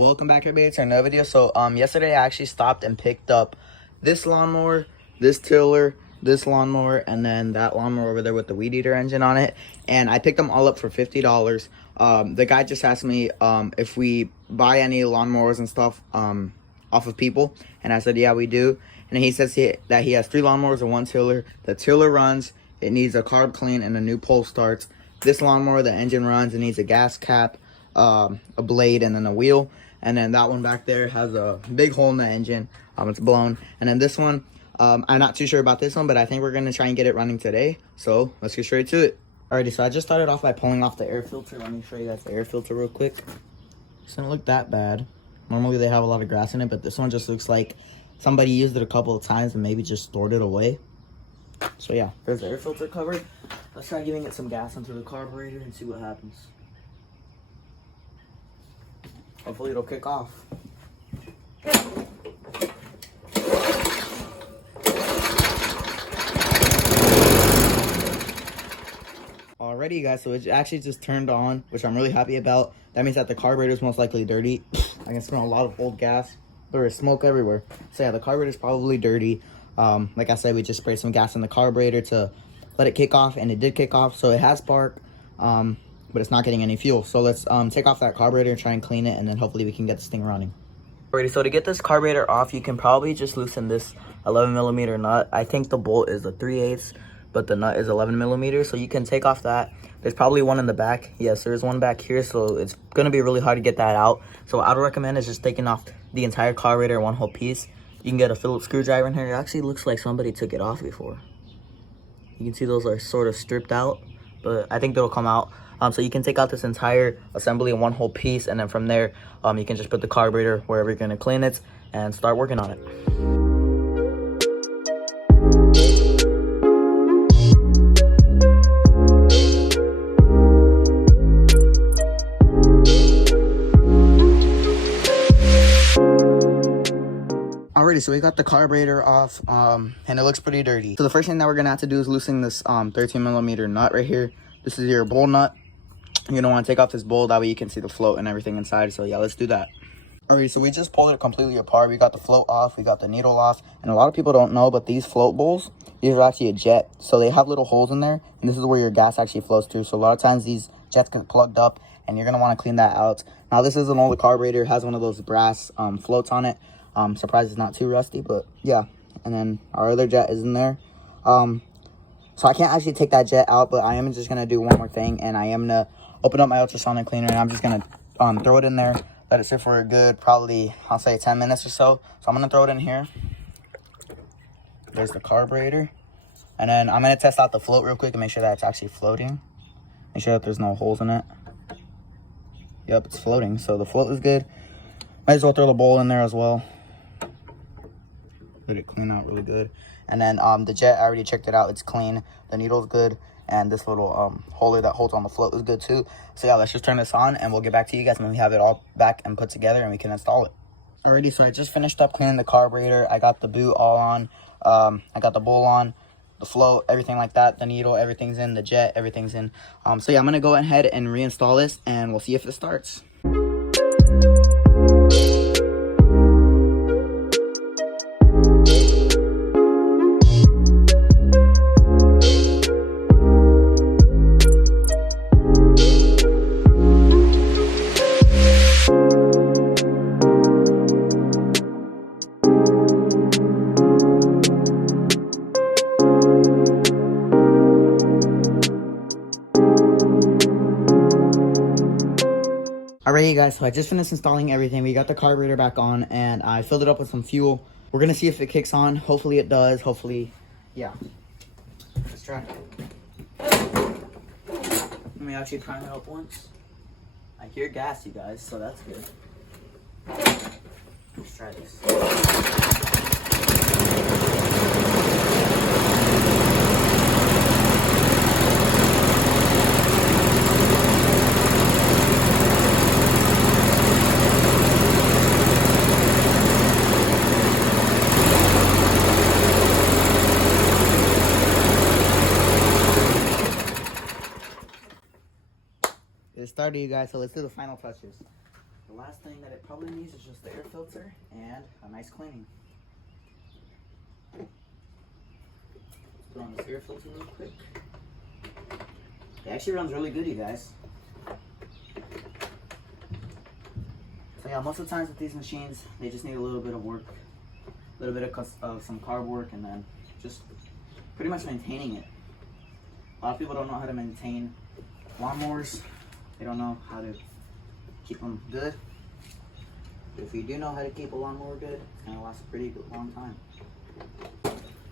Welcome back everybody to another video. So yesterday I actually stopped and picked up this lawnmower, this tiller, this lawnmower, and then that lawnmower over there with the weed eater engine on it, and I picked them all up for $50. The guy just asked me if we buy any lawnmowers and stuff off of people, and I said yeah we do. And he says that he has 3 lawnmowers and 1 tiller. The tiller runs, it needs a carb clean and a new pole starts. This lawnmower, the engine runs, it needs a gas cap, a blade, and then a wheel. And then that one back there has a big hole in the engine. It's blown. And then this one, I'm not too sure about this one, but I think we're going to try and get it running today. So let's get straight to it. Alrighty, so I just started off by pulling off the air filter. Let me show you guys the air filter real quick. It doesn't look that bad. Normally they have a lot of grass in it, but this one just looks like somebody used it a couple of times and maybe just stored it away. So yeah, there's the air filter covered. Let's try giving it some gas into the carburetor and see what happens. Hopefully it'll kick off. Alrighty guys, so it actually just turned on, which I'm really happy about. That means that the carburetor is most likely dirty. I can smell a lot of old gas. There is smoke everywhere. So yeah, the carburetor is probably dirty. Like I said, we just sprayed some gas in the carburetor to let it kick off, and it did kick off. So it has spark. But it's not getting any fuel. So let's take off that carburetor and try and clean it, and then hopefully we can get this thing running. Alrighty, so to get this carburetor off, you can probably just loosen this 11mm nut. I think the bolt is a 3/8, but the nut is 11mm, so you can take off that. There's probably one in the back. Yes, there's one back here, so it's gonna be really hard to get that out. So what I would recommend is just taking off the entire carburetor in one whole piece. You can get a Phillips screwdriver in here. It actually looks like somebody took it off before. You can see those are sort of stripped out, but I think they'll come out. So you can take out this entire assembly in one whole piece, and then from there, you can just put the carburetor wherever you're gonna clean it and start working on it. Alrighty, so we got the carburetor off, and it looks pretty dirty. So the first thing that we're gonna have to do is loosen this 13mm nut right here. This is your bowl nut. You're gonna want to take off this bowl, that way you can see the float and everything inside. So yeah, let's do that. Alright, so we just pulled it completely apart. We got the float off, we got the needle off, and a lot of people don't know, but these float bowls, these are actually a jet. So they have little holes in there, and this is where your gas actually flows through. So a lot of times these jets get plugged up, and you're gonna want to clean that out. Now this is an older carburetor, it has one of those brass floats on it. Surprised it's not too rusty, but yeah. And then our other jet is in there. So I can't actually take that jet out, but I am just gonna do one more thing, and I am gonna open up my ultrasonic cleaner, and I'm just gonna throw it in there, let it sit for a good, probably, I'll say 10 minutes or so. So I'm gonna throw it in here. There's the carburetor. And then I'm gonna test out the float real quick and make sure that it's actually floating. Make sure that there's no holes in it. Yep, it's floating, so the float is good. Might as well throw the bowl in there as well. Let it clean out really good. And then the jet, I already checked it out, it's clean. The needle's good. And this little holder that holds on the float is good too. So yeah, let's just turn this on, and we'll get back to you guys when we have it all back and put together and we can install it. Alrighty, so I just finished up cleaning the carburetor. I got the boot all on. I got the bowl on, the float, everything like that. The needle, everything's in. The jet, everything's in. So yeah, I'm gonna go ahead and reinstall this, and we'll see if it starts. Alright guys, so I just finished installing everything. We got the carburetor back on, and I filled it up with some fuel. We're gonna see if it kicks on. Hopefully it does. Hopefully, yeah. Let's try. Let me actually prime it up once. I hear gas, you guys, so that's good. Let's try this. It started, you guys, so let's do the final touches. The last thing that it probably needs is just the air filter and a nice cleaning. Put on this air filter real quick. It actually runs really good, you guys. So yeah, most of the times with these machines, they just need a little bit of work, a little bit of some carb work, and then just pretty much maintaining it. A lot of people don't know how to maintain lawnmowers. They don't know how to keep them good. But if you do know how to keep a lawnmower good, it's gonna last a pretty good long time.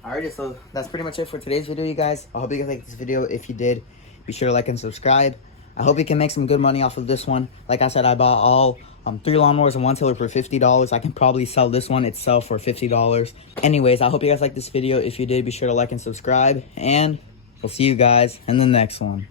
Alrighty, so that's pretty much it for today's video, you guys. I hope you guys liked this video. If you did, be sure to like and subscribe. I hope you can make some good money off of this one. Like I said, I bought all 3 lawnmowers and 1 tiller for $50. I can probably sell this one itself for $50. Anyways, I hope you guys liked this video. If you did, be sure to like and subscribe, and we'll see you guys in the next one.